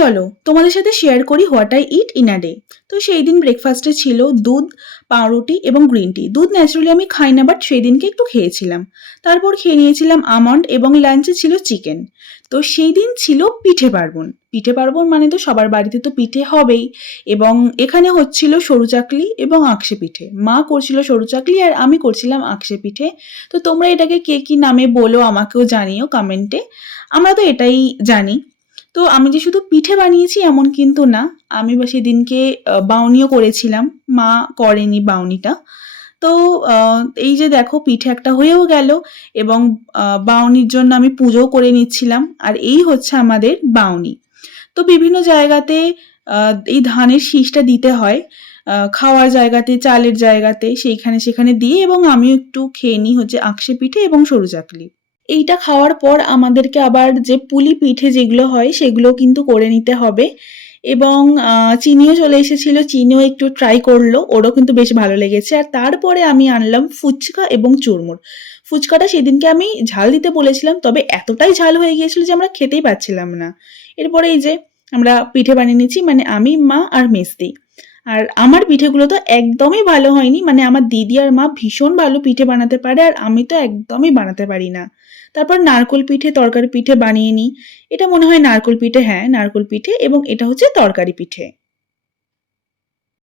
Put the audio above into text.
চলো তোমাদের সাথে শেয়ার করি what I it in a day. তো সেই দিন ব্রেকফাস্টে ছিল দুধ, পাউরুটি এবং গ্রিন টি। দুধ ন্যাচারালি আমি খাই না, বাট সেই দিনকে একটু খেয়েছিলাম। তারপর খেয়ে নিয়েছিলাম আমন্ড এবং লাঞ্চে ছিল চিকেন। তো সেই দিন ছিল পিঠে পার্বণ। পিঠে পার্বণ মানে তো সবার বাড়িতে তো পিঠে হবেই, এবং এখানে হচ্ছিল সরু চাকলি এবং আঁকশে পিঠে। মা করছিল সরু চাকলি আর আমি করছিলাম আঁকশে পিঠে। তো তোমরা এটাকে কে কি নামে বলো আমাকেও জানিও কমেন্টে। আমরা তো এটাই জানি। তো আমি যে শুধু পিঠে বানিয়েছি এমন কিন্তু না, আমি সেদিনকে বাউনিও করেছিলাম। মা করেনি বাউনিটা। তো এই যে দেখো পিঠে একটা হয়েও গেল, এবং বাউনির জন্য আমি পুজোও করে নিচ্ছিলাম। আর এই হচ্ছে আমাদের বাউনি। তো বিভিন্ন জায়গাতে এই ধানের শীষটা দিতে হয়, খাওয়ার জায়গাতে, চালের জায়গাতে, সেইখানে সেখানে দিয়ে, এবং আমিও একটু খেয়ে নিই হচ্ছে আঁকশে পিঠে এবং সরু চাকলি। এইটা খাওয়ার পর আমাদেরকে আবার যে পুলি পিঠে যেগুলো হয় সেগুলো কিন্তু করে নিতে হবে। এবং চিনিও চলে এসেছিল, চিনিও একটু ট্রাই করলো, ওরও কিন্তু বেশ ভালো লেগেছে। আর তারপরে আমি আনলাম ফুচকা এবং চুরমুর। ফুচকাটা সেদিনকে আমি ঝাল দিতে বলেছিলাম, তবে এতটাই ঝাল হয়ে গিয়েছিল যে আমরা খেতেই পাচ্ছিলাম না। এরপরে এই যে আমরা পিঠে বানিয়ে নিচ্ছি, মানে আমি, মা আর মেজদি। আর আমার পিঠেগুলো তো একদমই ভালো হয়নি, মানে আমার দিদি আর মা ভীষণ ভালো পিঠে বানাতে পারে, আর আমি তো একদমই বানাতে পারি না। তারপর নারকোল পিঠে, তরকারি পিঠে বানিয়ে নিই। এটা মনে হয় নারকোল পিঠে, হ্যাঁ নারকোল পিঠে, এবং এটা হচ্ছে তরকারি পিঠে।